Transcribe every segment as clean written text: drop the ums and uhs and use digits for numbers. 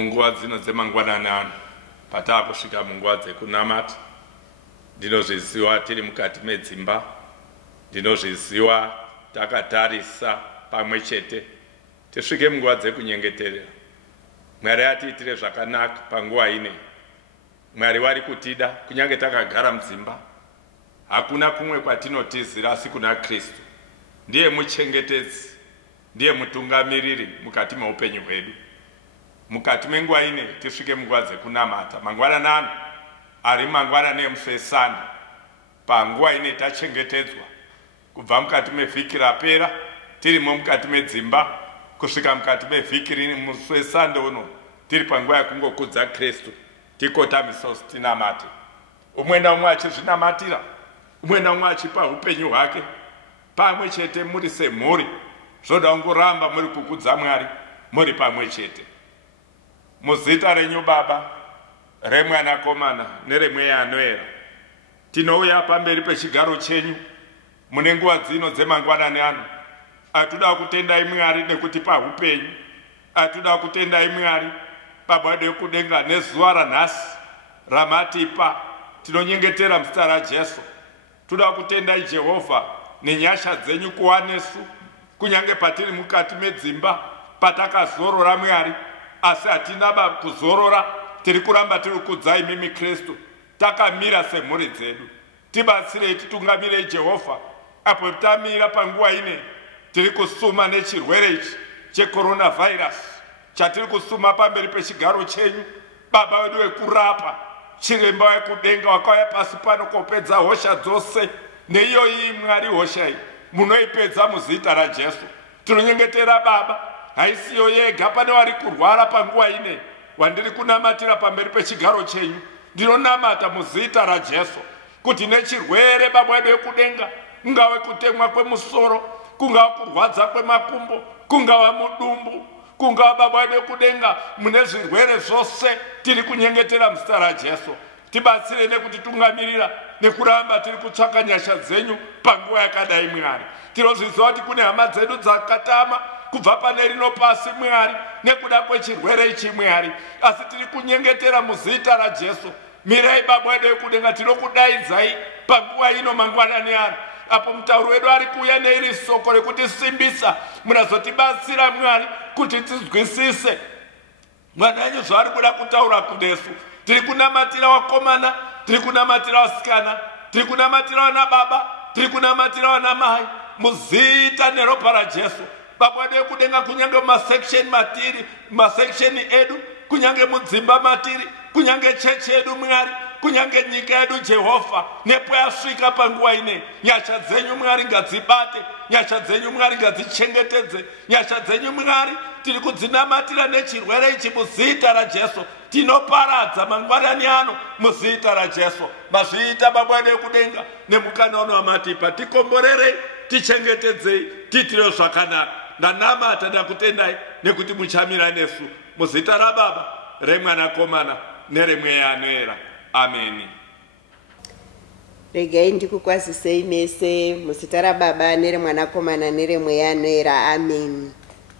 munguva dzino dzemangwananano patakusvika munguva dzekunamata. Ndinozviziva tiri mukati medzimba, ndinozviziva takatarisa pamwe chete, tisvike munguva dzekunyengeterera. Mwari atiitire zvakanaka panguva ine. Mwari vari kutida kunyange takagara mudzimba. Hakuna kumwe kwatinotizira asi kuna Kristu. Ndiye muchengetedzi, ndiye mutungamiriri mukati meupenyu hwedu. Mukati menguva ine tisvike munguva dzekunamata. Mangwananano ari mangwanani emusesana. Panguva ine tachengetedzwa kubva mukati mevhiki rapera tirimo mukati medzimba kusvika mukati mevhiki rini musesando uno tiri panguva yakungokudza Kristu tikotamiso tinamate. Umwe naumwe achizvinamatira, umwe naumwe achipa upenyu hwake pamwe chete muri semhuri. Zvoda kungoramba muri kukudza Mwari muri pamwe chete. Muzita renyu Baba, remwanakomana neremweya anoera, tinouya pamberi pechigaro chenyu mune nguva dzino dzemangwanani ano. Atoda kutendai Mwari nekutipa upenyu. Atoda kutendai Mwari Baba wedu wekudenga nezuva ranhasi ramatipa. Tinonyengetera muzita raJesu. Toda kutendai Jehovha nenyasha dzenyu kuva nesu kunyange patiri mukati medzimba patakazorora Mwari, asi hatina kuzorora, tiri kuramba tiri kukudzai mimi Kristu takamira semhuri dzedu. Tibatsirei, titungamirei Jehovha apo tamira panguva ine tiri kusuma nechirwere ichi checoronavirus chatiri kusuma pamberi pechigaro chenyu. Baba wedu wekurapa, chiremba wekudenga wakauya pasi pano kopedza hosha dzose. Neiyo iyi Mwari hosha iyi munoipedza muzita raJesu. Tinonyengetera Baba, haisiyo yega, pane vari kurwara panguva ine wandiri kunamatira pamberi pechigaro chenyu. Ndinonamata muzita raJesu kuti nechirwere Baba wedu wekudenga, kungave kutemwa kwemusoro, kungava kurwadza kwemakumbo, kungava mudumbu, kungava Baba wedu wekudenga, mune zvirwere zvose tiri kunyengetera muzita raJesu. Tibatsire nekutitungamirira nekuramba tiri kutsvaka nyasha dzenyu panguva yakadai Mwari. Tinozviziva kuti kune hama dzedu dzakatama kubva pane rino pasi Mwari nekuda kwechirwere ichi Mwari, asi tiri kunyengetera muzita raJesu. Mirai Baba wedu wekudenga, tinokudaidzai panguva ino mangwanani ano apo mutauri wedu ari kuuya neiri soko rekutisimbisa. Munazotibatsira Mwari kuti tizwisise mwana wenyu zvaari kuda kutaura kunesu. Tiri kunamatira vakomana, tiri kunamatira vasikana, tiri kunamatira vana baba, tiri kunamatira vana mai muzita neropa raJesu. Baba wedu wekudenga, kunyange mumaseksheni matiri, maseksheni edu, kunyange mudzimba matiri, kunyange chechi yedu Mwari, kunyange nyika yedu Jehovha, nepo yasvika panguva ine, nyasha dzenyu Mwari ngadzibate, nyasha dzenyu Mwari ngadzichengetedze, nyasha dzenyu Mwari tiri kudzinamatira nechirwere ichi muzita raJesu. Tinoparadza mangwanani ano muzita raJesu. Mazviita Baba wedu wekudenga nemukana uno wamatipa. Tikomborerei, tichengetedzei, tiitire zvakanaka. Ndanamata ndakutendai nekuti muchamira nesu muzita raBaba, remwanakomana neremweya anoera. Ameni. Regai ndikukwazisei mese muzita raBaba neremwanakomana neremweya anoera. Ameni.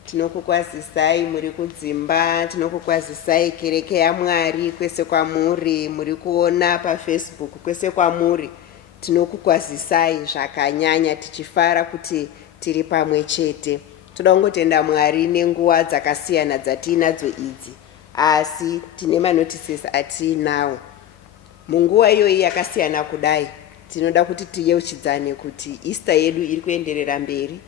Tinokukwazisai muri kudzimba, tinokukwazisai kereke yaMwari kwese kwamuri, muri kuona paFacebook kwese kwamuri. Tinokukwazisai zvakanyanya, tichifara kuti tiri pamwe chete. Toda kungotenda Mwari nenguva dzakasiyana dzatinadzo idzi, asi tine manotices atinawo. Munguva iyoyi yakasiyana kudai, tinoda kuti tiyeuchidzane kuti Easter yedu iri kuenderera mberi.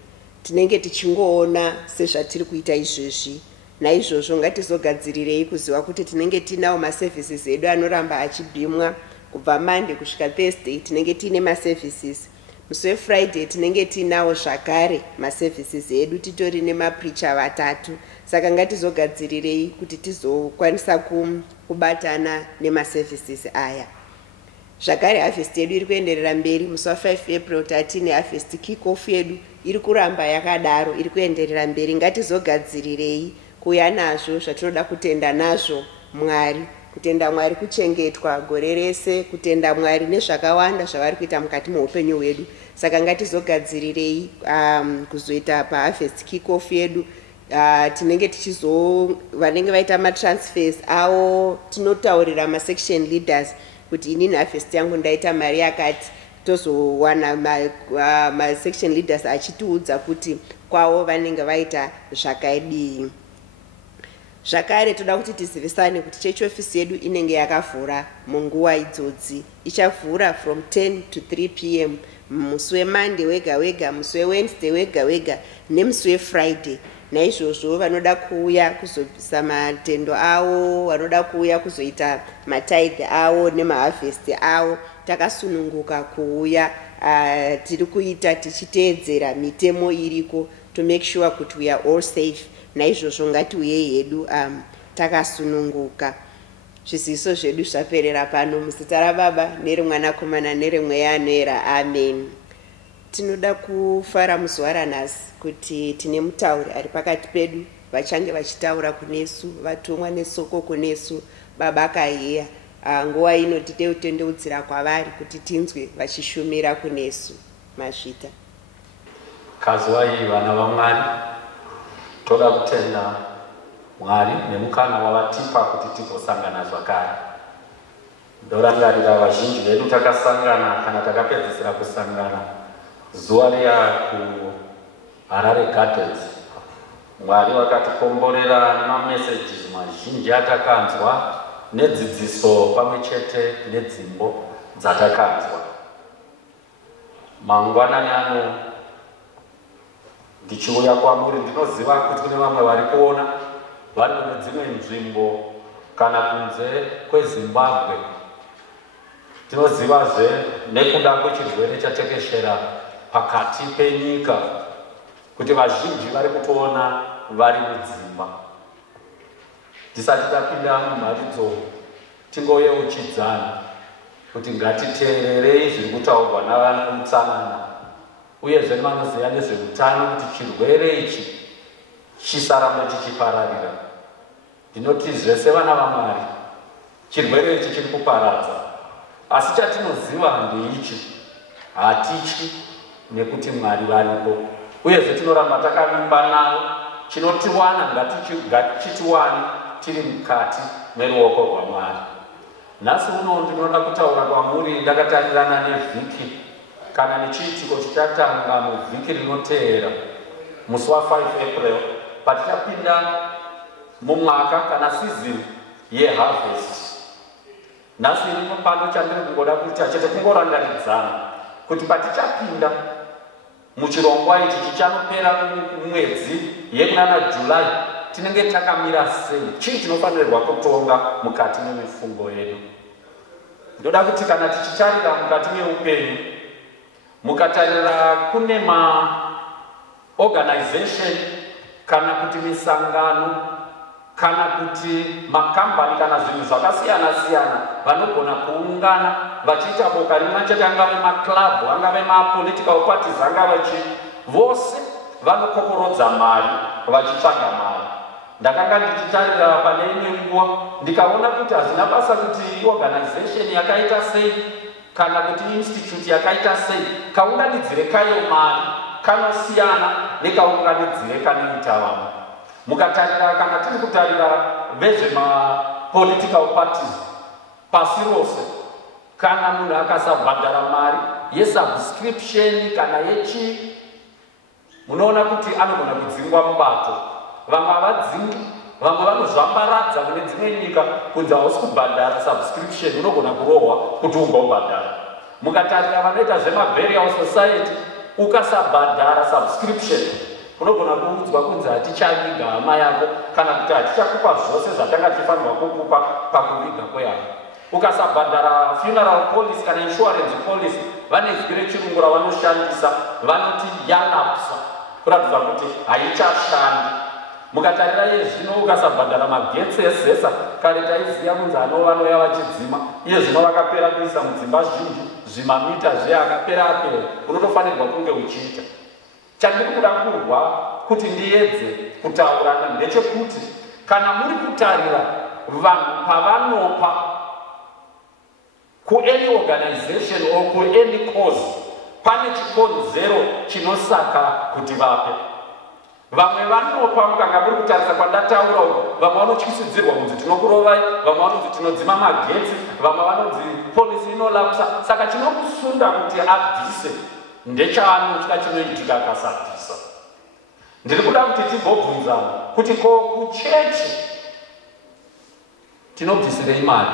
Tinenge tichingoona sezvatiri kuita izvezvi. Naizvozvo ngatizogadzirirei kuziva kuti tinenge tinawo maservices edu anoramba achibhimwa kubva Monday kusvika Thursday. Tinenge tiine maservices. Musi weFriday tinenge tinawo zvakare maservices edu, titori nemapreacher vatatu. Saka ngatizogadzirirei kuti tizokwanisa kubatana nemaservices aya. Zvakare harvest yedu iri kuenderera mberi. Musi wa5 April tatine harvest kick-off yedu iri kuramba yakadaro, iri kuenderera mberi. Ngatizogadzirirei kuuya nazvo zvatinoda kutenda nazvo Mwari. Kutenda Mwari kuchengetwa gore rese, kutenda Mwari nezvakawanda zvavari kuita mukati muupenyu hwedu. Saka ngatizogadzirirei kuzoita paharvest kick-off yedu tinenge vanenge vaita matransfers avo tinotaurira masection leaders kuti inini harvest yangu ndaita mari yakati, tozowana masection leaders achitiudza kuti kwavo vanenge vaita zvakadii. Zvakare toda kuti tizivisane kuti church office yedu inenge yakavhura munguva idzodzi. Ichavhura from 10 to 3 p.m. musi weMonday wega wega, musi weWednesday wega wega nemusi weFriday. Naizvozvo vanoda kuuya kuzobvisa matendo avo, vanoda kuuya kuzoita matithe avo nemaharvest avo, takasununguka kuuya. Tiri kuita tichiteedzera mitemo iriko to make sure kuti we are all safe. Naizvozvo ngatiuye hedu takasununguka. Zviziviso zvedu zvaperera pano muzita raBaba nereMwanakomana nereMweya Anoyera. Amen. Tinoda kufara muzuva ranhasi kuti tine mutauri ari pakati pedu vachange vachitaura kunesu, vatumwa nesoko kunesu. Baba akahiya nguva ino tide kutendeudzira kwavari kuti tinzwe vachishumira kunesu. Mazvita kazuwai vana vaMwari, toda kutenda Mwari nemukana wavatipa kuti tigosangana zvakare. Ndorangarira vazhinji vedu takasangana kana takapedzisira kusangana zuva riya kuHarare Gardens. Mwari wakatikomborera nemameseji mazhinji atakanzwa nedzidziso pamwe chete nedzimbo dzatakanzwa. Mangwanani ano ndichiuya kwamuri ndinoziva kuti kune vamwe vari kuona vari kune dzimwe nzvimbo kana kunze kweZimbabwe. Tinozivazve nekuda kwechirwere chatekeshera pakati penyika kuti vazhinji vari kutoona vari mudzimba. Tisati tapinda mumharidzo tingoyeuchidzana kuti ngatiteererei zviri kutaurwa navanoutsanana uyezve vanoziva nezveutano kuti chirwere ichi chisarambe chichipararira. Ndinoti zvese vana vaMwari, chirwere ichi chiri kuparadza, asi chatinoziva ndeichi, hatityi nekuti Mwari varipo, uyezve tinoramba takavimba navo. Chinotiwana ngatichitiwane tiri mukati meruoko rwaMwari. Nhasi uno ndinoda kutaura kwamuri ndakatarirana nevhiki kana nechiitiko chichatanga muvhiki rinoteera musi wa5 April patichapinda mumwaka kana season yeharvest. Nhasi irimo pano chandiri kungoda kuita chete kungorangaridzana kuti patichapinda muchirongwa ichi chichanopera mwedzi yekunana July tinenge takamira sei, chii chinofanirwa kutonga mukati memifungo yedu. Ndoda kuti kana tichitarira mukati meupenyu, mukatarira kune maorganization kana kuti misangano kana kuti makambani kana zvinhu zvakasiyana siyana vanogona kuungana vachiita boka rimwe chete, angave maclub, angave mapolitical parties, angave vose vanokokorodza mari vachitsvaga mari. Ndakanga ndichitarira pane imwe nguva ndikaona kuti hazvina basa kuti organization yakaita sei kana kuti institute yakaita sei kaunganidzire kayo mari kanosiyana nekaunganidzire kanoita vamwe. Mukatarira kana tiri kutarira vezvemapolitical parties pasi rose, kana munhu akasabhadhara mari yesubscription kana yechi, munoona kuti anogona kudzingwa mubato. Vamwe havadzingi, vamwe vanozvambaradza kune dzimwe nyika kunzi hausi kubhadhara subscription, unogona kurohwa kuti ungobhadhara. Mukatarira vanoita zvemaburial society, ukasabhadhara subscription unogona kuudzwa kunzi hatichaviga hama yako kana kuti hatichakupa zvose zvatanga tifanirwa kukupa pakuviga kwehama. Ukasabhadhara funeral policy kana insurance policy, vane zwi rechirungu ravanoshandisa vanoti yanapsa, kuratidza kuti haichashandi. Mukatarira yezvino ukasabhadhara magetsi ezesa, kare taiziva kunzi anova vachidzima, iye zvino vakapera kuisa mudzimba zhinji zvimamita zveakapera apera, unotofanirwa kunge uchiita. Chandiri kuda kurwa kuti ndiedze kutaurana ndechekuti kana muri kutarira vanhu pavanopa kuany organization or kuany cause, pane chikonzero chinosaka kuti vape. vamwe vanopa mukanga muri kutarisa kwandataura uko, vamwe vanotyisidzirwa kunzi tinokurovai, vamwe vanonzi tinodzima magetsi, vamwe vanonzi polisi inolapsa. Saka chinokusunda kuti abvise ndechaanotya chinoitika akasabvisa. Ndiri kuda kuti tigobvunzana kuti ko kuchechi tinobvisirei mari?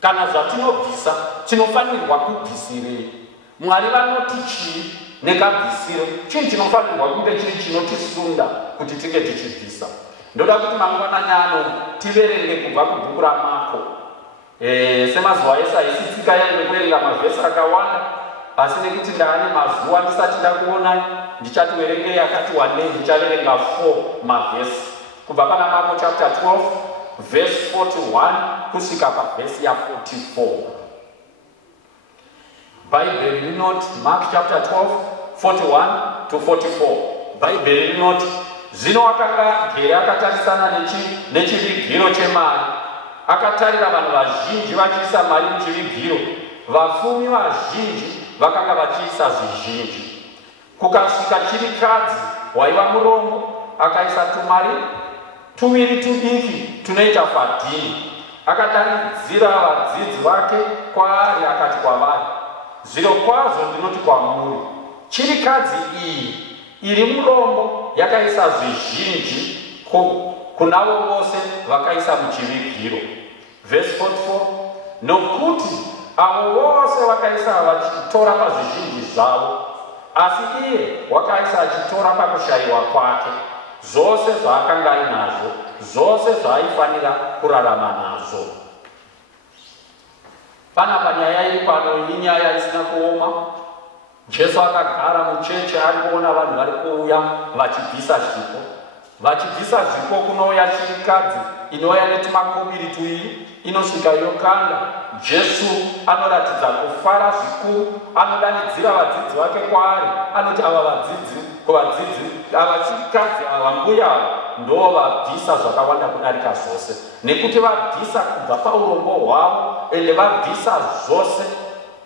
Kana zvatinobvisa tinofanirwa kubvisirei? Mwari vanoti chii nekabvisiro? Chii chinofanirwa kunge chiri chinotisunda kuti tinge tichibvisa? Ndoda kuti mangwanani ano tiverenge kubva kubhuku raMarko. Semazuva ese haisitsika yangu kuverenga mavhesi akawanda, asi nekuti ndaane mazuva ndisati ndakuonai, ndichativerengei yakati wandei, ndichaverenga 4 mavhesi kubva pana Marko chapter 12 verse 41 kusvika pavhesi ya 44. Bible rinoti Mark chapter 12 41 to 44. Bible rinoti zvino akanga agere akatarisana nechivigiro chemari, akatarira vanhu vazhinji vachiisa mari muchivigiro, vapfumi vazhinji vakanga vachiisa zvizhinji. Kukasvika chirikadzi waiva murombo, akaisa tumari tuviri tudiki tunoita fadhini. Akadanidzira vadzidzi vake kwaari akati kwavari, zviro kwazvo ndinoti kwamuri, chirikadzi iyi iri murombo yakaisa zvizhinji kunavo vose vakaisa muchivigiro. Verse 44, nokuti avo vose vakaisa vachitora pazvizhinji zvavo, asi iye wakaisa achitora pakushayiwa kwake zvose zvaakanga ainazvo, zvose zvaaifanira kurarama nazvo. Panapa nyaya iri pano inyaya isina kuoma. Jesu akagara muchechi ari kuona vanhu vari kuuya vachibvisa zvipo. Vachibvisa zvipo kunouya chirikadzi inouya netumakobiri tuviri, inosvika yokanda. Jesu anoratidza kufara zvikuru, anodanidzira vadzidzi vake kwaari, anoti ava vadzidzi, ava chirikadzi, ava mbuya ava ndo vabvisa zvakawanda kudarika zvose, nekuti vabvisa kubva paurombo hwavo ende vabvisa zvose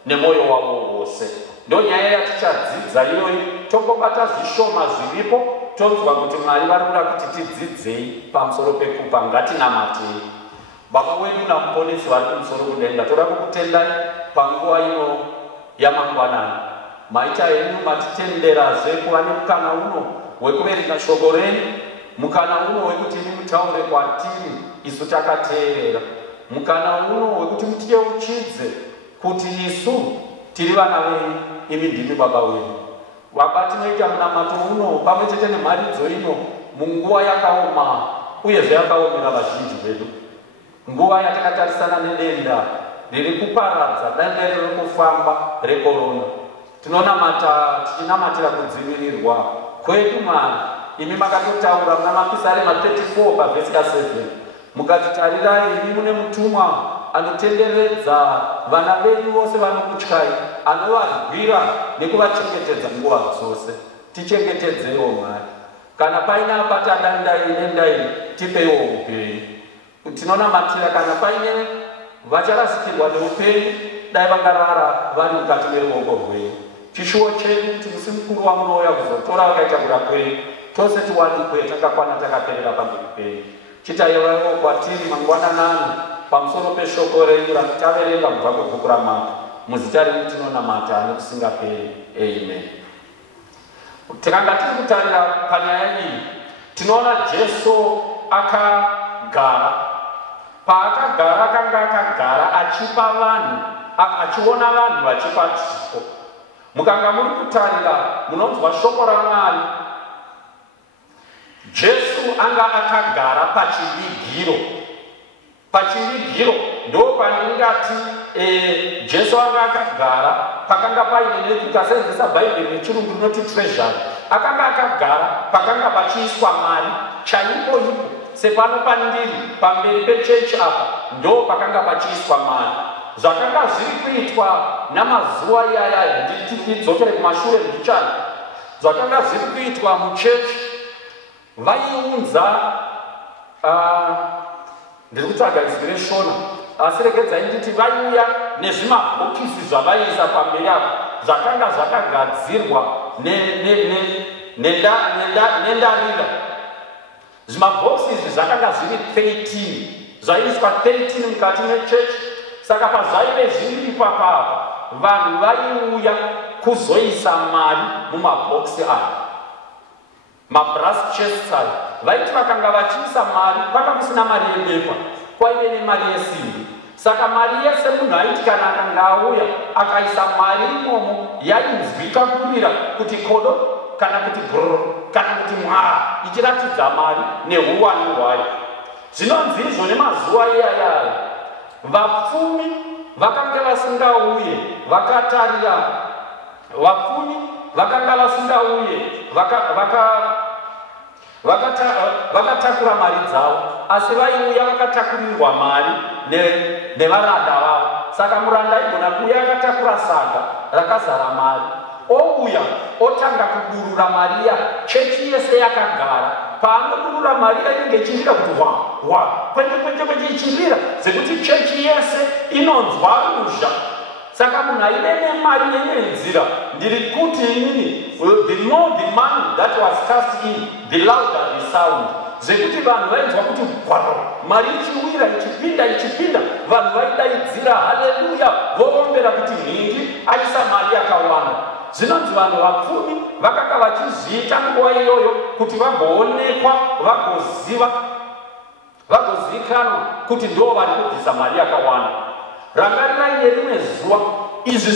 nemwoyo wavo wose. Ndo nyaya yatichadzidza iyoyi, tongobata zvishoma zviripo, tonzwa kuti Mwari vari kuda kuti tidzidzei pamusoro pekupa. Ngatinamatei. Baba wedu namuponesi vari kumusoro kudenga, toda kukutendai panguva ino yamangwanani. Maita henyu matitenderazve kuva nemukana uno wekuverenga shoko renyu, mukana uno wekuti imi mutaure kwatiri isu takateerera, mukana uno wekuti mutiyeuchidze kuti isu tiri vana venyu, imi ndimi baba wedu. Baba, tinoita munamato uno pamwe chete nemharidzo ino munguva yakaoma uyezve yakaomera vazhinji vedu, nguva yatakatarisana nedenda riri kuparadza, denda riri kufamba rekorona. Tichinamatira kudzivirirwa kwedu Mwari. Imi makatotaura muna Mapisarema 34 pavhesi ya 7, mukati tarirai, imi mune mutumwa anotenderedza vana venyu vose vanokutyai, anovarwira nekuvachengetedza nguva dzose. Tichengetedzewo Mwari. Kana paine abata danda iri denda iri, tipeiwo upenyu. Tinonamatira kana paine vacharasikirwa neupenyu, dai vangarara vari mukati meruoko rwenyu. Chishuwo chedu kuti musi mukuru wamunouya kuzotora vakaita kuda kwenyu, tose tiwanikwe takakwana takaperera pamberi penyu. Chitaiwawo kwatiri mangwanani pamusoro peshoko renyu ratitaverenga kubva kubhuku raMarko. Muzita renyu tinonamata nekusingaperi. Amen. Tikanga tiri kutarira panyaya iyi, tinoona Jesu akagara. Paakagara akanga akagara achipa vanhu, achiona vanhu vachipa zvipo. Mukanga muri kutarira munonzwa shoko raMwari, Jesu anga akagara pachivigiro. Pachivigiro ndo pandingati Jesu anga akagara pakanga paine netukasenzesa Bhaibheri nechirungu rinoti treasure. Akanga akagara pakanga pachiiswa mari chaipo ipo, sepano pandiri pamberi pechechi apa ndo pakanga pachiiswa mari. Zvakanga zviri kuitwa namazuva iyaya, ndidzokere kumashure mbichana, zvakanga zviri kuitwa muchechi, vaiunza ndiri kutsvaga izwi reshona, asi regedzai nditi vaiuya nezvimabhokisi zvavaiisa pamberi apo, zvakanga zvakagadzirwa nendarira. Zvimabhokisi izvi zvakanga zviri 13, zvaiswa 13 mukati mechechi. Saka pazvaive zviri papapa, vanhu vaiuya kuzoisa mari mumabhokisi aya, mabrass chests aya. Vaiti vakanga vachiisa mari, kwanga kusina mari yebepa, kwaive nemari yesimbi. Saka mari yese munhu aiti kana akanga auya akaisa mari imomo, yainzwika kurira kuti kodo kana kuti brrr kana kuti mwaa, ichiratidza mari neuwandu hwayo. Zvinonzi izvo nemazuva iyaya vapfumi vakanga vasingauye vakatarira, vapfumi vakanga vasingauye vakatakura mari dzavo, asi vaiuya vakatakurirwa mari nevaranda vavo. Saka muranda igona kuuya akatakura saga rakazara mari, ouya otanga kudurura mari ya chechi yese yakagara. Paanodurura mari inenge ichirira kuti kwenje ichirira, sekuti chechi yese inonzwa ruzha. Saka munhu aive nemari yenenzira, ndiri kuti inini, the more the money that was cast in, the louder the sound. Zvekuti vanhu vainzwa kuti mari ichiwira ichipinda, vanhu vaidaidzira haleluya, voombera kuti mhingi aisa mari yakawanda. Zvinonzi vanhu vapfumi vakanga vachizviita nguva iyoyo kuti vagoonekwa, vagozivikanwa kuti ndo vari kubvisa mari yakawanda. Rangarirai nerimwe zuva, izvi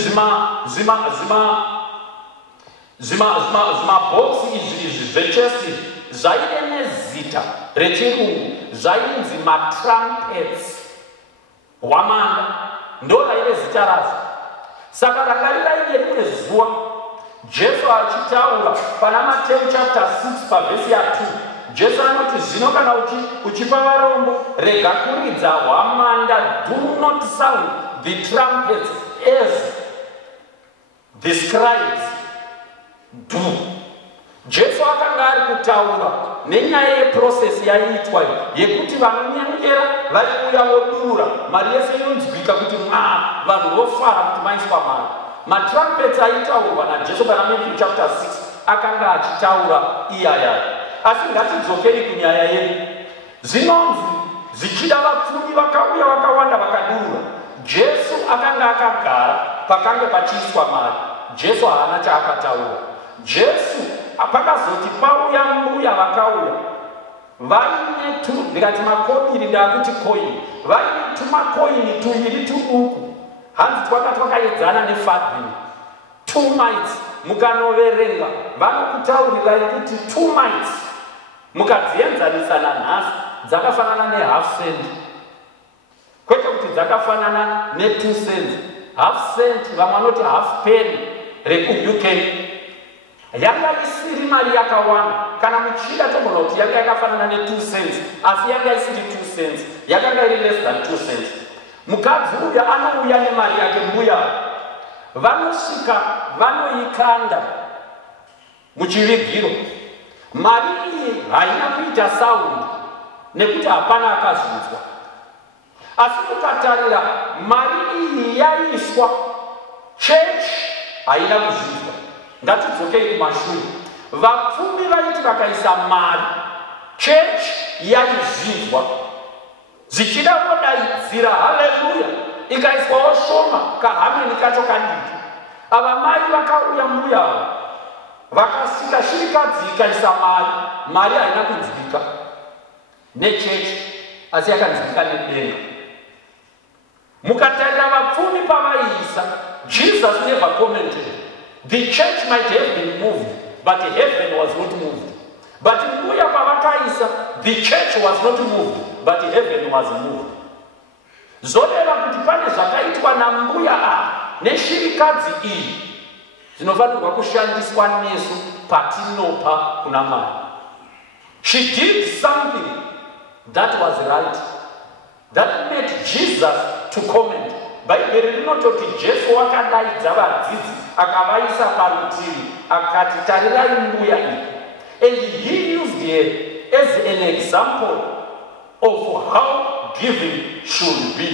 zvimabhokisi izvi zvechesi zvaive nezita rechirungu, zvainzi matrumpets. Hwamanda ndo raive zita razvo. Saka rangarirai nerimwe zuva, Jesu achitaura pana Matthew chapter 6 pavhesi ya 2. Jesu anoti, zvino kana uchipa varombo, rega kuridza hwamanda, do not sound the trumpets as the scribes do. Jesu akanga ari kutaura nenyaya yeprocess yaiitwa yekuti vanonyengera vaiuya vodurura mari yese inonzwika kuti vanhu vofara kuti maiswa mari. Matrumpets aitaurwa naJesu pana Matthew chapter 6 akanga achitaura iyaya. Asi ngatidzokeri kunyaya yedu. Zvinonzi zvichida vapfumi vakauya vakawanda vakadurura. Jesu akanga akagara pakanga pachiiswa mari. Jesu haana chaakataura. Jesu pakazoti pauya mbuya vakauya, vaine ndikati makoiri ndakuti koini, vaine tumakoini tuviri tuduku, hanzi twaka twakaedzana nefadhini, 2 mites. Mukanoverenga vanokutaurirai kuti 2 mites mukadzienzanisa nanhasi dzakafanana ne-half cent, kwete kuti dzakafanana ne2 cents. Half cent vamwe vanoti half penny rekuUK yanga isiri mari yakawanda. Kana muchida togona kuti yanga yakafanana ne2 cents, asi yanga isiri 2 cents, yakanga iri less than 2 cents. Mukadzi uya anouya nemari yake mbuya, vanosvika vanoikanda muchivigiro. Mari iyi haina kuita sound nekuti hapana akazvinzwa, asi mukatarira mari iyi yaiswa, church haina kuzvinzwa. Ngatidzokei kumashure. Vapfumi vaiti vakaisa mari, church yaizvinzwa, zvichida vodaidzira haleluya, ikaiswawo shoma kahameni kacho kadiki. Ava mai vakauya mbuya ava vakasvika, shirikadzi ikaisa mari haina kunzwika nechechi, asi yakanzwika nedenga. Mukatarira vapfumi pavaiisa, Jesus never commented. The church might have been moved, but heaven was not moved. But mbuya pavakaisa, the church was not moved, but heaven was moved. Zvoreva kuti pane zvakaitwa nambuya ava neshirikadzi iyi zvinofanirwa kushandiswa nesu patinopa kuna Mwari. She did something that was right, that made Jesus to comment. Bhaibheri rinototi Jesu wakadaidza vadzidzi akavaisa parutivi akati, tarirai mbuya iyi. And he used her as an example of how giving should be.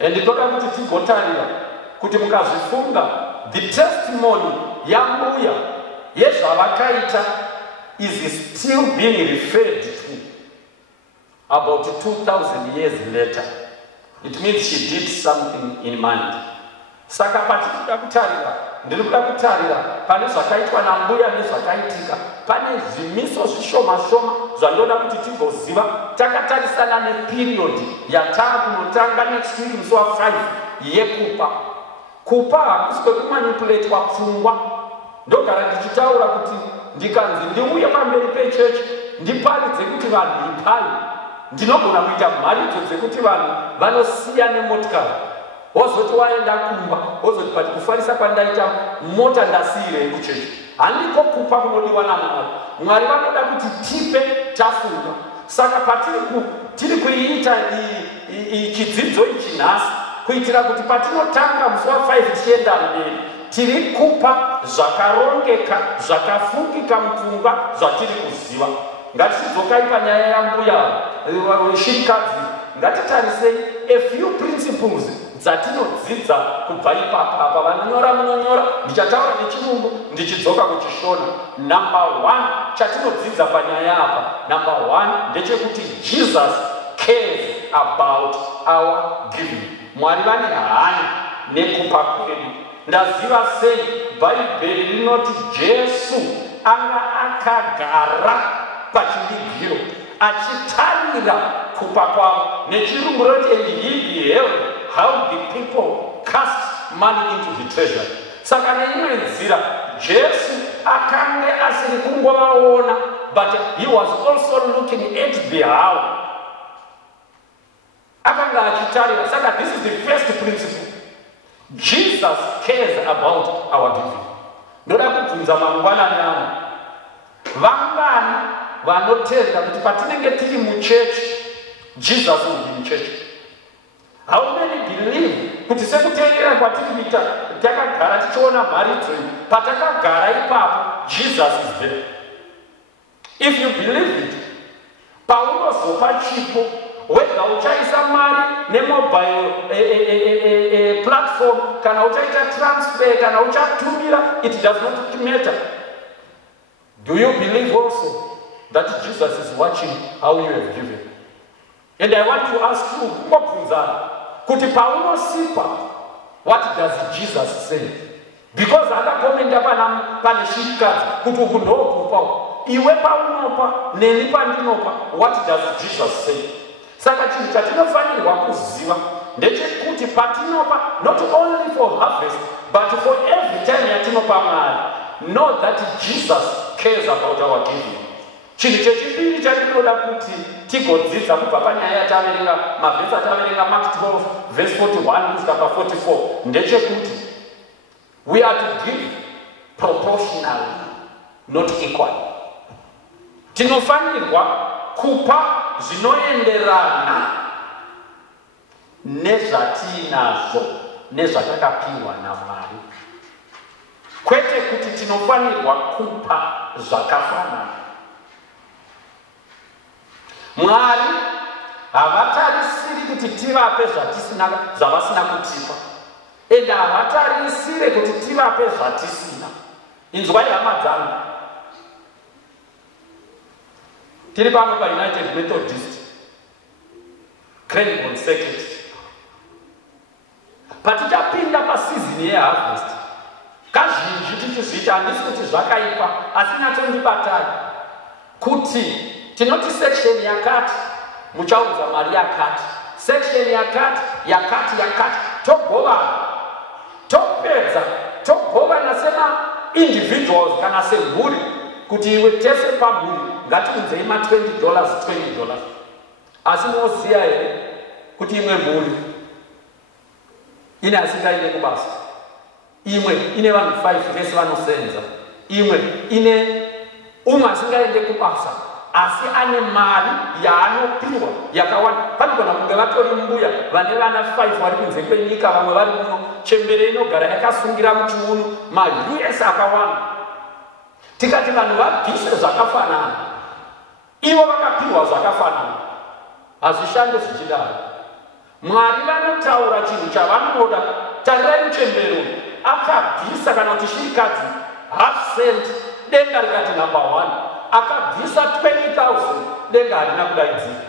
And toda kuti tigotarira kuti mukazvifunga, the testimony yambuya yezvavakaita is still being referred to about 2,000 years later. It means she did something in mind. Saka patikuda kutarira, ndikuda kutarira pane zvakaitwa nambuya nezvakaitika. Pane zvimiso zvishoma shoma zvandoda kuti tigoziva. Takatarisana neperiod yatakunotanga next week musi wa5 yekupa. Kupa hakusi kwekumanipulatewa pfungwa. Ndogara ndichitaura kuti ndikanzi ndiuye pamberi pechechi ndiparidze kuti vanhu ipai, ndinogona kuita mharidzo dzekuti vanhu vanosiya nemotikari. Wozoti waenda kumba, wozoti pati kufarisa kwandaita mota ndasiyirei kuchechi. Handiko kupa kunodiwa naMwari. Mwari vanoda kuti tipe tafunga. Saka patiri kuiita chidzidzo ichi nhasi, kuitira kuti patinotanga musi wa5 tichienda mberi, tiri kupa zvakarongeka, zvakafungika mupfungwa zvatiri kuziva. Ngatidzokai panyaya yambuya shirikadzi, ngatitarisei a few principles dzatinodzidza kubva ipapa. Apa vanonyora munonyora, ndichataura nechirungu ndichidzoka kuchishona. Number 1 chatinodzidza panyaya apa, number 1 ndechekuti Jesus cares about our giving. Mwari vane hanya nekupa kwedu. Ndaziva sei Bhaibheri rinoti Jesu anga akagara pachivigiro achitarira kupa kwavo. Nechirungu roti and he beheld how the people cast money into the treasury. Saka neimwe nzira Jesu akange asiri kungovaona, but he was also looking at the how. Akanga achitarira. Saka this is the first principle. Jesus cares about our giving. Ndoda kubvunza mangwanani ano, vangani vanotenda kuti patinenge tiri muchechi Jesus will be in church? How many believe kuti sekutendera kwatiri kuita takagara tichiona mharidzo iyi, patakagara ipapo Jesus is there? If you believe it, paunozopa chipo, whether uchaisa mari nemobile platform, kana uchaita transfer, kana uchatumira, it does not matter. Do you believe also that Jesus is watching how you have given? And I want to ask you, kuti paunosipa, what does Jesus say? Because akakomenda pane shirikadzi kuti ukunokupa, iwe paunopa neni pandinopa, what does Jesus say? Saka chinhu chatinofanirwa kuziva ndechekuti patinopa, not only for harvest but for every time yatinopa Mwari, know that Jesus cares about our giving. Chinhu chechipiri chatinoda kuti tigodzidza kubva panyaya yataverenga, mavhesi ataverenga Mark 12 verse 41 kusvika pa44 ndechekuti we are to give proportionally, not equally. Tinofanirwa kupa zvinoenderana nezvatinazvo nezvatakapiwa naMwari, kwete kuti tinofanirwa kupa zvakafanana. Mwari havatarisiri kuti tivape zvavasina kutipa, ende havatarisire kuti tivape zvatisina. Inzwai hama dzangu, tiri pano paUnited Methodist Cranbourne Circuit, patichapinda pasizini yeharvest, kazhinji tichizviita handisi kuti zvakaipa, asi natondibatai kuti tinoti section yakati muchaudza mari yakati, section yakati togovana, topedza togovana sema individuals kana semhuri kuti iwe tese pamhuri ngatiunzei $20. Asi munoziya here kuti imwe mhuri ine asingaende kubasa, imwe ine vanhu 5 vese vanosenza, imwe ine umwe asingaende kubasa asi ane mari yaanopiwa yakawanda. Panogona kunge vatori mbuya vane vana 5 vari kunze kwenyika, vamwe vari muno, chembere inogara yakasungira muchiuno, US akawanda. Tikati vanhu vabvise zvakafanana, ivo vakapiwa zvakafanana, hazvishande zvichidaro. Mwari vanotaura chinhu chavanoda. Tarirai muchembero akabvisa kana kuti shirikadzi half cent denga rikati number 1 akabvisa 20,000 denga harina kudaidzika.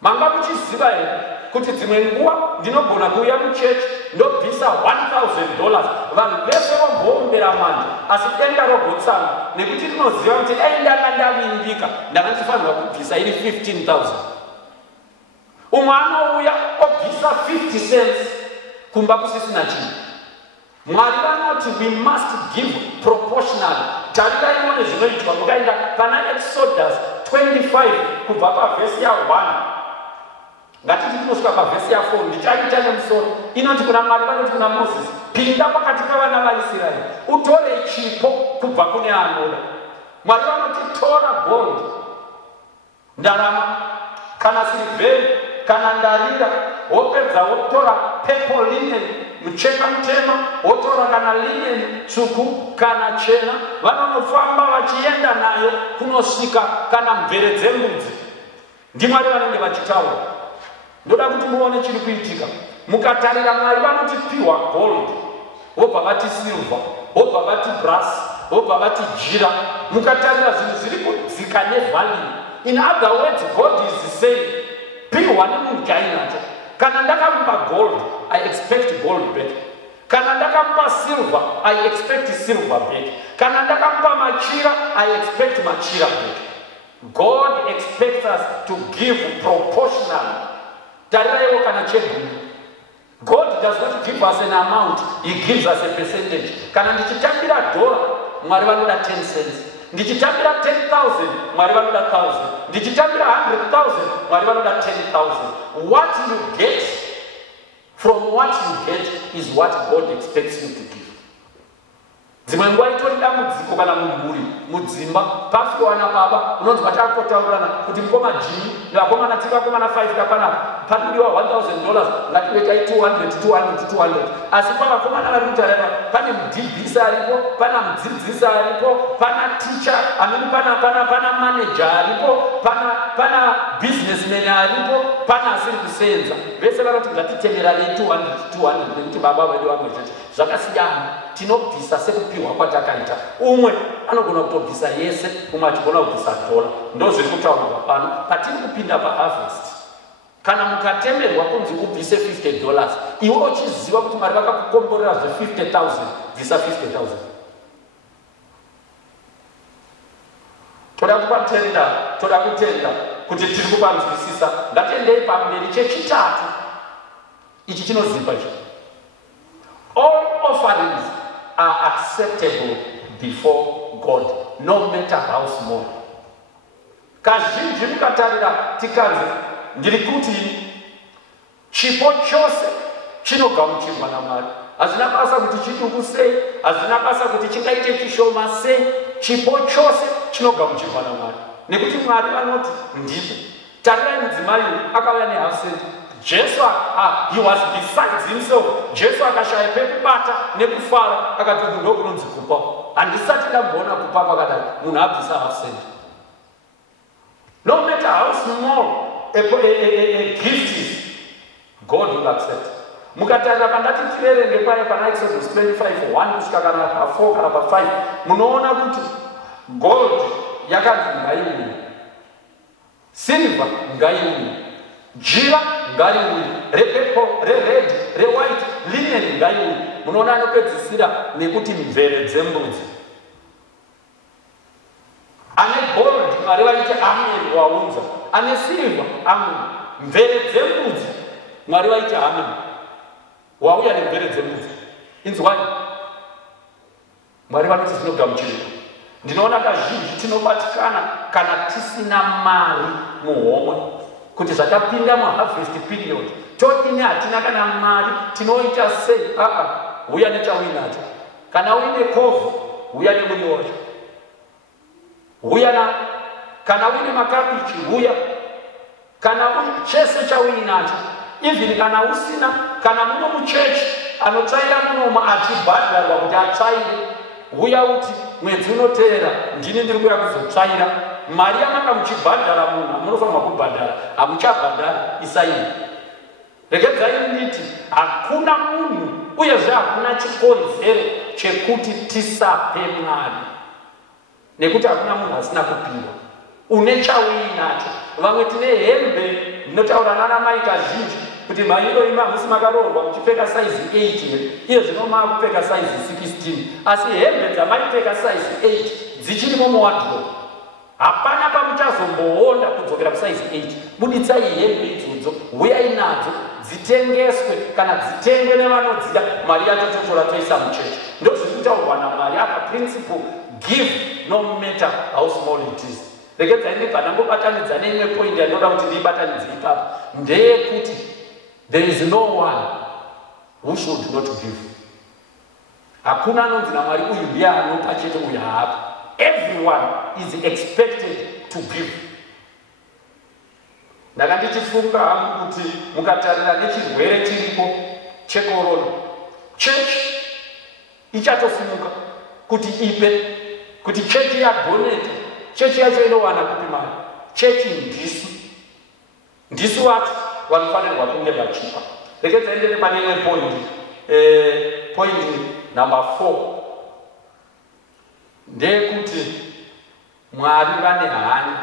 Manga muchiziva here kuti dzimwe nguva ndinogona kuuya muchechi ndobvisa $1,000 vanhu vese vamboombera manje asi denga rogotsanga nekuti rinoziva kuti dai ndanga ndavimbika ndanga ndifanirwa kubvisa iri 15,000. Umwe anouya obvisa 50 cents kumba kusisina chinhu. Mwari vanoti we must give proportional. Tarirai muone zvinoitwa mukaenda pana Exodus 25 kubva pavhesi ya1. Ngatiti tinosvika pavhesi ya4 ndichaita nemusoro. Inoti kuna Mwari vanoti kuna Moses, pinda pakati pavana vaIsraeri utore chipo kubva kune anoda. Mwari vanoti tora gold, ndarama kana silivheri kana ndarira, wopedza wotora purple linen, mucheka mutema, wotora kana linen tsvuku kana chena, vanonofamba vachienda nayo kunosvika kana mvere dzembudzi. Ndimwari vanenge vachitaura. Ndoda kuti muone chiri kuitika. Mukatarira Mwari vanoti piwa gold, wobva vati silver, wobva vati brass, wobva vati jira. Mukatarira zvinhu zviri kudzika nevalue. In other words, God is saying, piwa nemunhu chainacho. Kana ndakamupa gold, I expect gold back. Kana ndakamupa silver, I expect silver back. Kana ndakamupa machira, I expect machira back. God expects us to give proportionally. Taraiwo kana chegumi. God does not give us an amount, He gives us a percentage. Kana ndichitambira $1, Mwari vanoda 10 cents. Ndichitambira 10,000, Mwari vanoda 1,000. Ndichitambira 100,000, Mwari vanoda 10,000. What you get from what you get is what God expects you to give. Dzimwe nguva itori dambudziko kana mumhuri mudzimba pafiwana baba unonzwa chakotaurana kuti mukoma Jimmy nevakomana tikakomana 5 kapanapa panodiwa $1,000 ngativetai 200 asi pavakomana vari kutareva pane mudhibhisi aripo, pana mudzidzisi aripo, pana ticha amene pana manager aripo, pana businessman aripo, pana asiri kusenza. Vese vanoti ngatitemerane 200 nekuti baba vedu vamwecheche zvakasiyana. Tinobvisa sekupiwa kwatakaita. Umwe anogona kutobvisa yese, umwe achigona kubvisa $1. Ndozviri kutaurwa pano patiri kupinda paharvest. Kana mukatemerwa kunzi ubvise $50, iwe uchiziva kuti Mwari vakakukomborera zve50,000, bvisa 50,000. Toda kutenda kuti tiri kupanzwisisa. Ngatendei pamberi chechitatu. Ichi chinozipa ichi. All offerings are acceptable before God, no matter how small. Kazhinji mukatarira tikanzi ndiri kuti chipo chose chinogamuchirwa naMwari. Hazvina basa kuti chiduku sei, hazvina basa kuti chingaite chishoma sei, chipo chose chinogamuchirwa naMwari. Nekuti Mwari vanoti ndipo. Tarirai mudzimai akauya ne1/2 cent. Jesu he was besides himself. Jesu akashaya pekubata nekufara akati ndo kunonzi kupa. Handisati ndamboona kupa kwakadai munhu abvisa 1/2 cent. No matter how small a gift is, God will accept. Mukatarira pandati tirerenge paya pana Exodus 25:1 kusvika kana pa4 kana pa5 munoona kuti gold yakanzi ngaiuye, silver ngaiuye, jira ngaiuye, repurple, rered, rewhite, linen ngaiuye. Munoona anopedzisira nekuti mvere dzembudzi. Ane gold Mwari vaiti amen waunza, ane silver amen, mvere dzembudzi Mwari vaiti amen wauya nemvere dzembudzi. Inzwai, Mwari vanoti zvinogamuchirwa. Ndinoona kazhinji tinobatikana kana tisina mari muhomwe kuti zvakapinda muharvest period todini hatina kana mari tinoita sei. Uya nechauinacho. Kana uine kovhu uya nemuriwo wacho, kana uine makabichi uya, kana chese chauinacho. Even kana usina, kana muno muchechi anotsvaira munomo achibhadharwa kuti atsvaire, uya uti mwedzi unoteera ndini ndiri kuya kuzotsvaira. Mari yamanga muchibhadhara munhu munofanirwa kubhadhara, hamuchabhadhari isaini. Regedzai nditi hakuna munhu uyezve hakuna chikonzero chekuti tisape Mwari. nekuti hakuna munhu asina kupiwa. Une chauinacho. Vamwe tine hembe, ndinotaura nana mai kazhinji kuti mairo ima musi makaroorwa muchipfeka size 8 iye zvino maakupfeka size 16, asi hembe dzamaipfeka size 8 dzichirimo muwardrobe. Hapana pamuchazomboona kudzokera kusize 8. Buditsai hembe idzodzo, uyai nadzo dzitengeswe kana dzitengwe nevanodzida, mari yacho totora toisa muchechi. Ndozviri kutaurwa naMwari apa principle, give no matter how small it is. Regedzai ndibva ndangobatanidza neimwe point yandinoda kuti ndiibatanidze ipapo, ndeyekuti there is no one who should not give. Hakuna anonzi naMwari uyu ndiye anopa chete uyu haapa. Everyone is expected to give. Ndakandichifunga hangu kuti mukatarira nechirwere chiripo chekorona, church ichatosimuka kuti ipe, kuti church yadonate, church yacho inowana kupi mari. Church ndisu wati vanofanirwa kunge vachipa. Regedzai ndende pane imwe point number 4, ndeyekuti Mwari vane hanya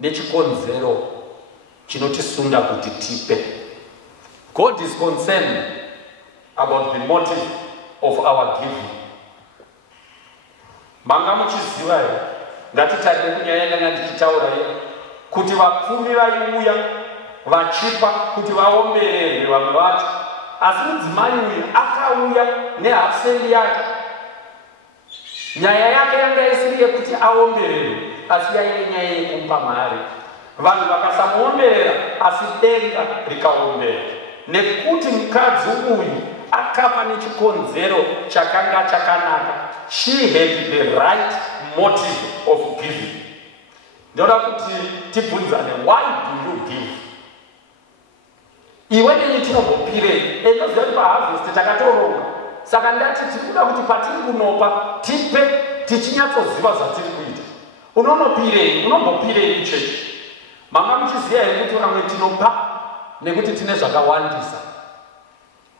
nechikonzero chinotisunda kuti tipe. God is concerned about the motive of our giving. Manga muchiziva here, ngatitarire kunyaya yandanga ndichitaura here, kuti vapfumi vaiuya vachipa kuti vaomberere vamwe vacho, asi mudzimai uyu akauya nehasendi yake. Nyaya yake yanga isiri yekuti aomberere, asi yaive nyaya yekupa mari. Vanhu vakasamuomberera, asi denga rikaombera. Nekuti mukadzi uyu akapa nechikonzero chakanga chakanaka. She had the right motive of giving. Ndoda kuti tibvunzane, why do you give? Iwe nini tinombopirei? Enoziva kuti paharvest takatoronga. Saka ndati tikuda kuti patiri kunopa tipe tichinyatsoziva zvatiri kuita. Unonopirei? Unombopirei kuchechi? Manga muchiziva here kuti vamwe tinopa nekuti tine zvakawandisa.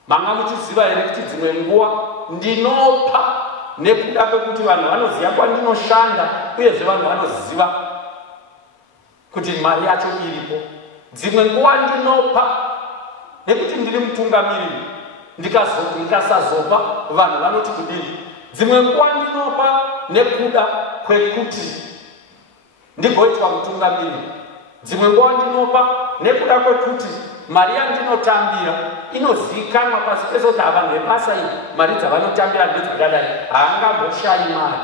Manga muchiziva here kuti dzimwe nguva ndinopa nekuda kwekuti vanhu vanoziva kwandinoshanda, uyezve vanhu vanoziva kuti mari yacho iripo. Dzimwe nguva ndinopa nekuti ndiri mutungamiriri, ndikasazopa vanhu vanoti kudini. Dzimwe nguva ndinopa nekuda kwekuti ndigoitwa mutungamiriri. Dzimwe nguva ndinopa nekuda kwekuti mari yandinotambira inozivikanwa pasi pese kuti ava nebasa iri, mari dzavanotambira ndedzakadai, haangamboshayi mari.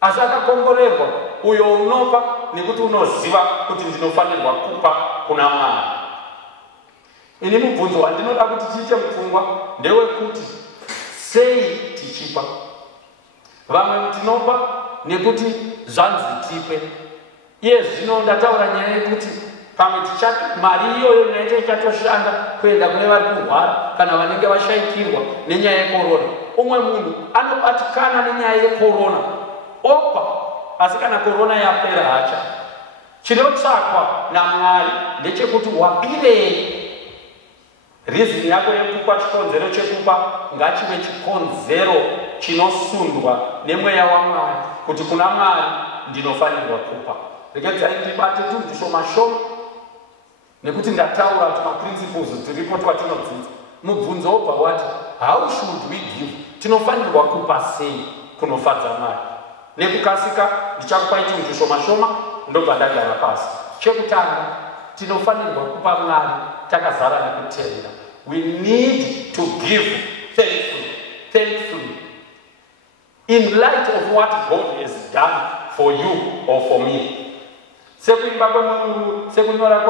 Asi akakomborerwa uyo unopa nekuti unoziva kuti ndinofanirwa kupa kuna Mwari. Ini mubvunzo wandinoda kuti tiite mupfungwa ndewekuti sei tichipa. Vamwe tinopa nekuti zvanzi tipe. Iye zvino ndataura nyaya yekuti pamwe mari iyoyo nyaya ichatoshanda kuenda kune vari kurwara kana vanenge vashayikirwa nenyaya yekorona. Umwe munhu anobatikana nenyaya yekorona opa, asi kana korona yapera hacha, chinotsvakwa naMwari ndechekuti wapirei. Rizini yako yekupa, chikonzero chekupa ngachive chikonzero chinosundwa nemweya waMwari, kuti kuna Mwari ndinofanirwa kupa. Regedzai ndibate tunhu tushoma-shoma, nekuti ndataura kuti maprinciples tiripo twatinodzidza. Mubvunzo wobva wati, how should we give? Tinofanirwa kupa sei kunofadza Mwari? Nekukasika ndichakupai tunhu tushoma-shoma ndobva ndagara pasi. Chekutanga, tinofanirwa kupa Mwari takazara nekutenda. We need to give thankfully, in light of what God has done for you or for me. Sekuimba sekunyora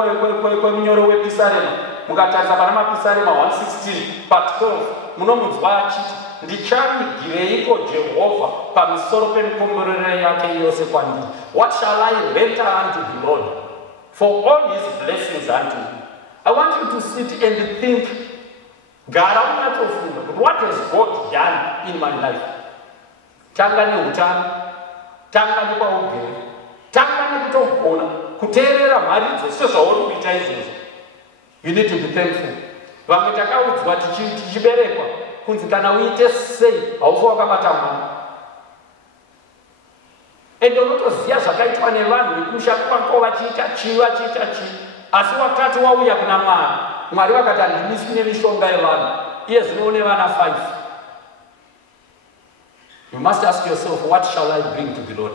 kwemunyoro wePisarema, mukatarisa pana maPisarema 116 part 12, munomunzwa achiti, ndichanigireiko Jehovha pamisoro pemikomborero yake yose kwandiri? What shall I render unto the Lord for all his blessings unto me? I want you to sit and think, gara unatofunga, but what has God done in my life? Tanga neutano, tanga nepaugere, tanga nekutogona, kuteerera mari dzose zvauri kuita izvozvo. You need to be thankful. Vamwe takaudzwa tichiberekwa kunzi kana uite sei haufa wakabata Mwari. ende unotoziva zvakaitwa nevanhu vekumusha kwako vachiita chii. Asi wakati wauya kuna Mwari vakati handimisi nemishonga yevanhu, iye zvino une vana 5. You must ask yourself, what shall I bring to the Lord?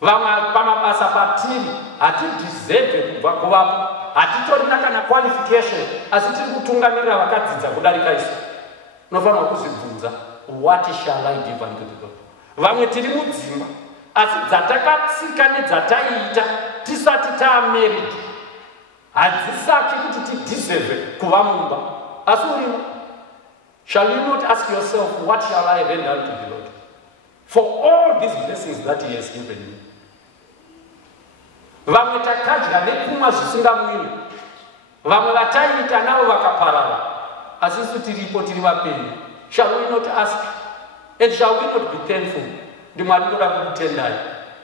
Vamwe pamabasa patiri hatidhiserve kubva kuvapo, hatitorina kana qualification, asi tiri kutungamirira vakadzidza kudarika isu. Unofanirwa kuzvibvunza, what shall I give unto the Lord? Vamwe tiri mudzimba, asi dzatakatsika nedzataiita tisati taamarried hadzisaki kuti tidhiserve kuva mumba, asi urimo. Shall you not ask yourself, what shall I render unto the Lord for all these blessings that he has given me? Vamwe takadya nekumwa zvisingamwiri, vamwe vataiita navo vakaparara, asi isu tiripo tiri vapenyu. Shall we not ask, and shall we not be thankful? Ndimwari ndoda kukutendai,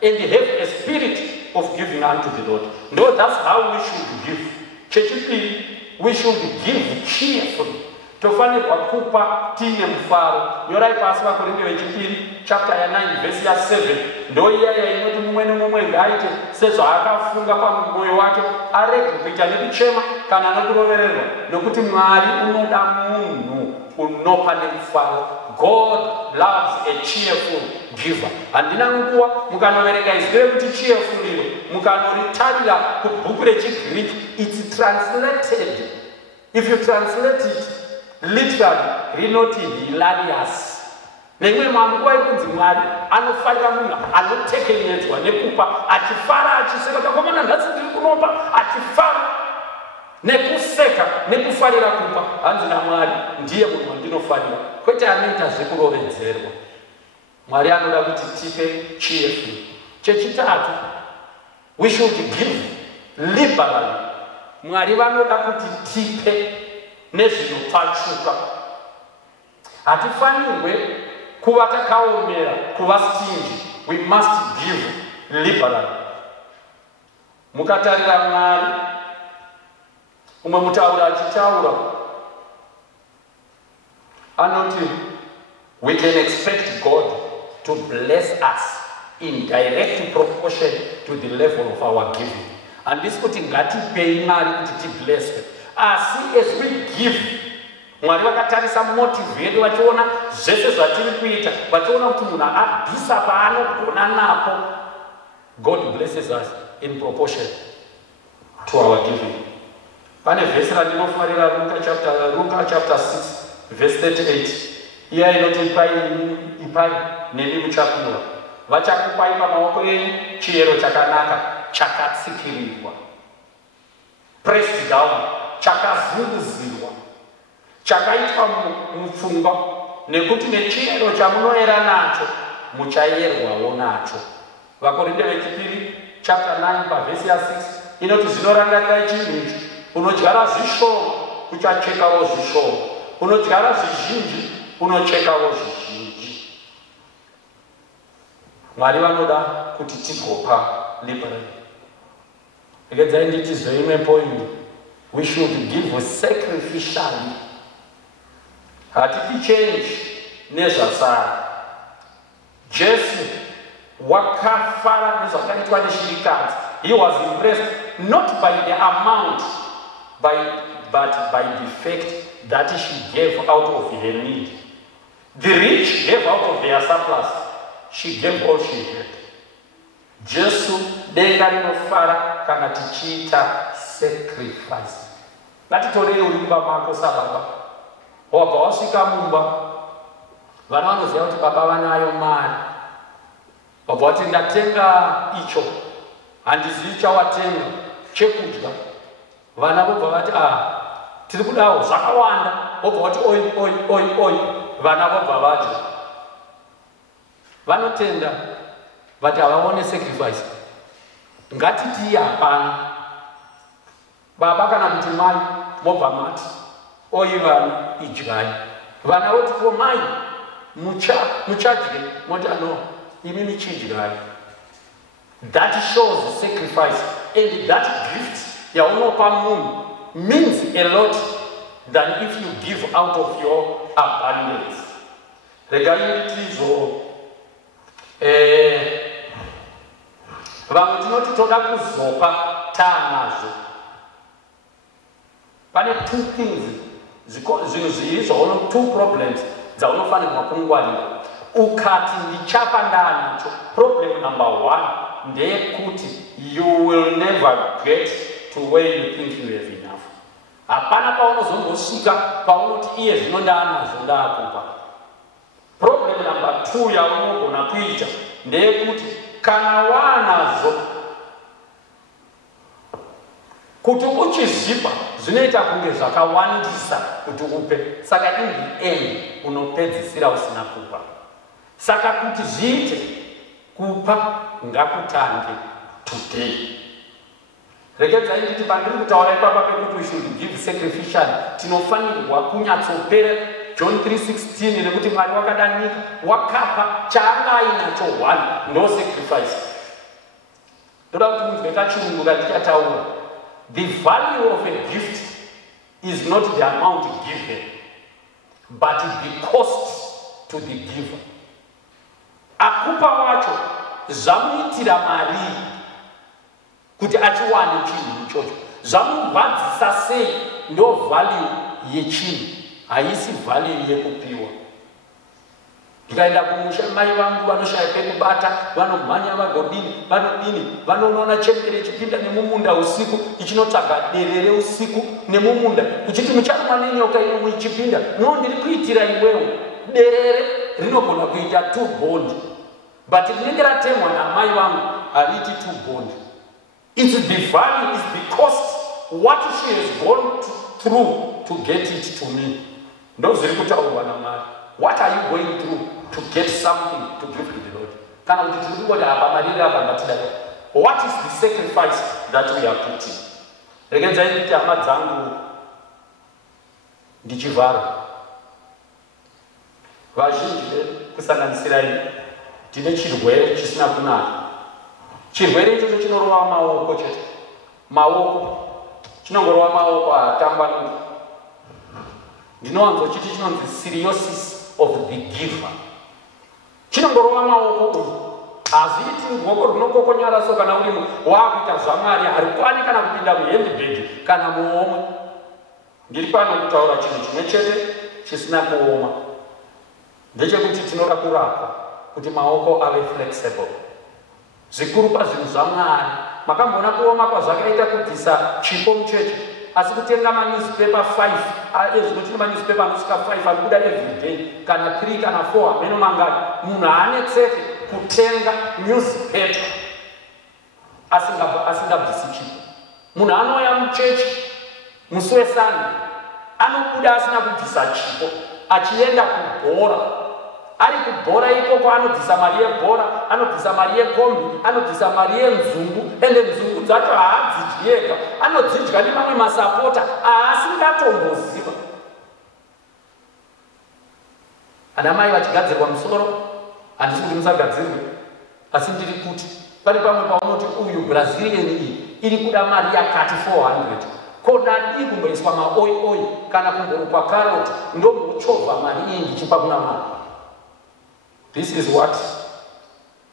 and have a spirit of giving unto the Lord. No, that's how we should give. Chechipiri, we should give cheerfully. Tofanirwa kupa tiine mufaro. Nyorai pasi vaKorinde vechipiri chapter 9 verse 7. Ndo iya inoti mumwe nemumwe ngaaite sezvaakafunga pamwoyo wake, arege kuita nekuchema kana nekurovererwa, nokuti Mwari unoda munhu unopa nemufaro. God loves a cheerful giver. Handina nguva mukanoverenga izwi rekuti cheerful iro mukanotarira kubhuku rechiGreek, it's translated, if you translate it literally, rinoti hilarious. Nemwe manguva yekunzi Mwari anofarira munhu anotekenyedzwa nekupa, achifara achiseka, takomana nhasi ndiri kunopa, achifara nekuseka nekufarira kupa. Hanzi naMwari ndiye munhu wandinofarira, kwete anoita zvekurovedzerwa. Mwari anoda kuti tipe cheerfully. Chechitatu, we should give liberally. Mwari vanoda kuti tipe nezvinopfachuka. Hatifanirwe kuva takaomera, kuva stingy. We must give liberally. Mukatarira Mwari, umwe mutauri achitaura anoti, we can expect God to bless us in direct proportion to the level of our giving. And this kuti ngatipei Mwari kuti tiblesswe. Asi as we give, Mwari vakatarisa motive yedu, vachiona zvese zvatiri kuita, vachiona kuti munhu abvisa paanogona napo. God blesses us in proportion to our giving. Pane vhesi randinofarira Luka chapter 6 verse 38. Iya inoti ipai neni muchakura. Vachakupai pamaoko enyu chiyero chakanaka chakatsikirirwa, pressed down, chakazunguzirwa, chakaitwa mupfungwa, nekuti nechiyero chamunoera nacho muchayerwawo nacho. VaKorinde vechipiri chapter 9 pavhesi ya 6 inoti, zvinorangarirai chinhu ichi, unodyara zvishoma uchachekawo zvishoma, unodyara zvizhinji unochekawo zvizhinji. Mwari vanoda kuti tigopa liberally. Regedzai nditi zvoimwe point, we should give sacrificially. Hatiti change nezvasara. Jesu wakafara nezvakaitwa neshirikadzi. He was impressed not by the amount, but by the fact that she gave out of her need. The rich gave out of their surplus. She gave all she had. Jesu denga rinofara kana tichiita sacrifice. Ngatitorei uri mumba mako sababa. Wabva wasvika mumba, vana vanoziva kuti baba vanayo mari. Wabva wati ndatenga icho, handizivi chawatenga chekudya. Vana vobva vati tiri kudawo zvakawanda. Wobva wati oi. Vana vobva vadya. Vanotenda vati havaone sacrifice. Ngatiti hapana. Baba kana kuti mai mobva mati oi vana idyai. Vana voti ko mai muchadye, moti no, imini chidyai. That shows sacrifice, and that gift yaunopa munhu means a lot than if you give out of your abundance. Regai nditizo vamwe tinoti toda kuzopa taanazo. Pane two things, zvinhu zviri zvaono, two problems dzaunofanirwa kungwarira. Ukati ndichapa ndaanacho, problem number one ndeyekuti you will never get to where you think you have enough. Hapana paunozombosvika paunoti iye zvino ndaanazo ndaakupa. Problem number two yaunogona kuita ndeyekuti kana waanazo kuti uchizipa zvinoita kunge zvakawandisa kuti upe, saka in the end unopedzisira usina kupa. Saka kuti zviite kupa ngakutange today. Regedzai nditi pandiri kutaura ipapa pekuti we should give sacrificial, tinofanirwa kunyatsopera John 3:16 nekuti Mwari wakada nyika wakapa chaanga ainacho one, no sacrifice. Ndoda kuti munzwe kachirungu kandikataura. The value of a gift is not the amount given, but the cost to the giver. Akupa wacho zvamuitira mari kuti achiwane chinhu ichocho, zvamubvadzisa sei ndo value yechinhu, haisi value yekupiwa. Ndikaenda kumusha mai vangu vanoshaya pekubata, vanomhanya vagodini, vanodini, vanoona chembere chipinda nemumunda usiku, ichinotsvaga derere usiku nemumunda, uchiti mucharumwa nenyoka ino muchipinda, no ndiri kuitira iwewe. Derere rinogona kuita 2 bond, but rinenge ratemwa namai vangu hariti 2 bond. It's the value, it's the cost, what she has gone through to get it to me. Ndo zviri kutaurwa naMwari. What are you going through to get something to give to the Lord? Kana kuti tiri kuona apa mariri apa ngatidai. What is the sacrifice that we are putting? Regedzai kuti hama dzangu ndichivhara. Vazhinji kusanganisirai tine chirwere chisina kunaka. Chirwere ichocho chinorova maoko chete. Maoko chinongorova maoko atamba nuku. Ndinowanzochiti chinonzi cirrhosis of the giver. Chinongorova maoko uyu. Hazviiti ruoko runokokonyara so kana uri wakuita zvaMwari harikwani kana kupinda muhandbag kana muomwe. Ndiri pano kutaura chinhu chimwe chete chisina kuoma. Ndechekuti tinoda kurapa kuti maoko ave flexible. Zvikuru pazvinhu zvaMwari, makamboona kuoma kwazvakaita kubvisa chipo mucheche, asi kutenga manewspaper 5, zvinoti manewspaper anosvika 5 anobuda every day, kana 3 kana 4 ameno mangani, munhu haanetseke kutenga newspaper asingabvisi chipo. Munhu anouya mucheche musi weSunday, anobuda asina kubvisa chipo, achienda kubhora. Ari kubhora ikoko anobvisa mari yebhora, anobvisa mari yekombi, anobvisa mari yenzungu, ende nzungu dzacho haadzidyi ega, anodzidya nemamwe masapota aasingatomboziva. Anamai vachigadzirwa musoro, handisi kuti musagadzirwe, asi ndiri kuti pari pamwe paunoti uyu Brazilian iyi iri kuda mari yakati 400, kodadi kumboiswa maoi kana kumborukwa karoti ndomochovha mari iyi ndichipa kuna Mwari. This is what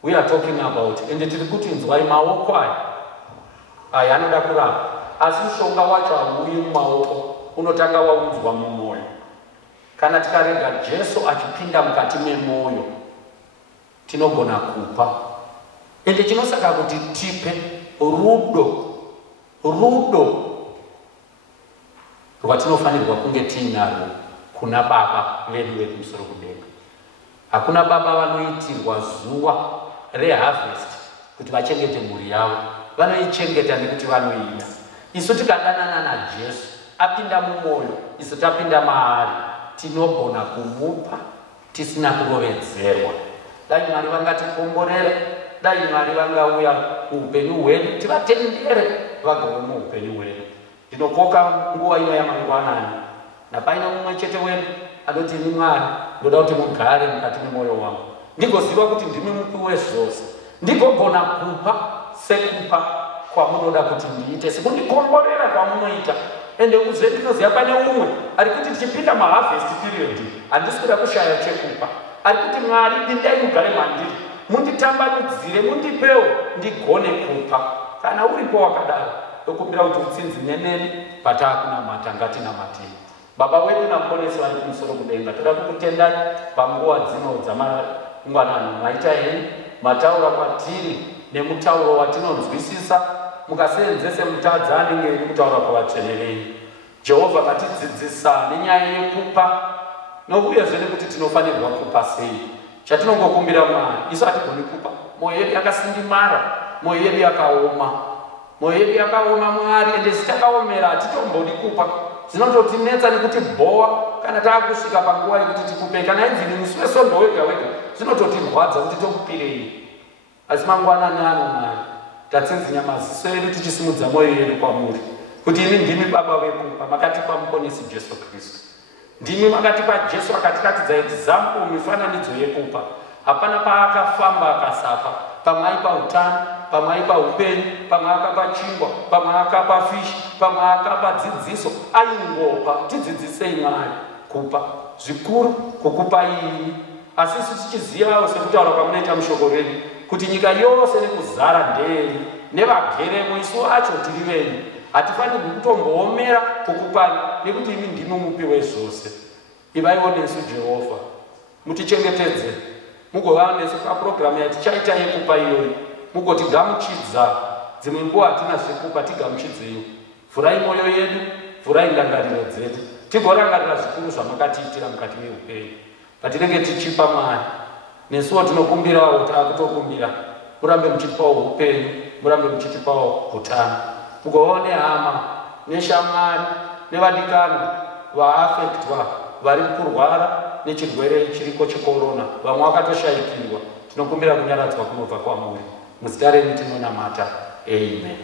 we are talking about. And tiri kuti nzwai maoko aya anoda kurapa, asi mushonga wacho hauyi mumaoko, unotanga waunzwa mumwoyo. Kana tikarega Jesu achipinda mukati memwoyo, tinogona kupa. Ende chinosaka kuti tipe rudo rwatinofanirwa kunge tiinarwo kuna Baba vedu vekusoro kudenga. Hakuna baba vanoitirwa zuva reharvest kuti vachengete mhuri yavo, vanoichengeta nekuti vanoida. Isu tikadanana naJesu apinda mumwoyo, isu tapinda maari, tinogona kumupa tisina kurovedzerwa. Dai Mwari vangatikomborera, dai Mwari vangauya muupenyu hwedu, tivatendere vagove muupenyu hwedu. Ndinokoka nguva ino yamangwanani, napaina mumwe chete wedu anoti ini Mwari ndoda kuti mugare mukati memwoyo wangu, ndigoziva kuti ndimi mupi wezvose, ndigogona kupa sekupa kwamunoda kuti ndiite, sekundikomborera kwamunoita. Ende uze ndinoziva pane umwe ari kuti tichipinda maharvest period handisi kuda kushaya chekupa, ari kuti Mwari dindai mugare mandiri, munditambanudzire, mundipewo ndigone kupa. Kana uripo wakadaro tokumbira kuti utsinzinyeneni patakunamata ngatinamate. Baba wedu namuponesi vari kumusoro kudenga, toda kukutendai panguva dzino dzamangwanani maita henyu mataura kwatiri nemutauro watinonzwisisa mukaseenzese mutadza anenge iri kutaura kwavatsvene venyu. Jehovha katidzidzisa nenyaya yekupa nokuyezve nekuti tinofanirwa kupa sei. Chatinongokumbira Mwari, isu hatigoni kupa, mwoyo yedu yakasindimara, mwoyo yedu yakaoma, mwoyo yedu yakaoma Mwari, ende sitakaomera hatitombodi kupa. Zvinototinetsa nekuti bhowa kana taakusvika panguva yekuti tikupe, kana inzini musi wesondo wega wega zvinototirwadza kuti tokupirei. Asi mangwanani ano Mwari, tatsinzinya maziso edu tichisimudza mwoyo yedu kwamuri, kuti ini ndimi Baba wekupa, makatipa muponesi Jesu Kristu. Ndimi makatipa Jesu akatiratidza example, mifananidzo yekupa. Hapana paakafamba akasafa, pamwe aipa utano, pamwe aipa upenyu, pamwe akapa chingwa, pamwe akapa fishi, pamwe akapa dzidziso, aingopa. Tidzidzisei Mwari kupa zvikuru kukupa ini. Asi isu tichizivawo sekutaura kwamunoita mushoko redu kuti nyika yose nekuzara ndeni nevageremo isu acho tiri venyu. Hatifanirwi kutomboomera kukupai nekuti imi ndimi mupi wezvose. Ivaiwo nesu Jehovha, mutichengetedze, mugova nesu papurogiramu yatichaita yekupa iyoyi, mugotigamuchidza. Dzimwe nguva hatina zvekupa, tigamuchidzeyo. Vhurai mwoyo yedu, vhurai ndangariro dzedu, tigorangarira zvikuru zvamakatiitira mukati meupenyu. Patinenge tichipa Mwari, nesuwo tinokumbirawo, taakutokumbira, murambe muchitipawo upenyu, murambe muchitipawo utano. Mugoone hama neshamwari nevadikana vaafektwa vari kurwara nechirwere chiriko chekorona, vamwe vakatoshaikirwa. Tinokumbira kunyaradzwa kunobva kwamuri. Muzita renyu tinonamata. Amen.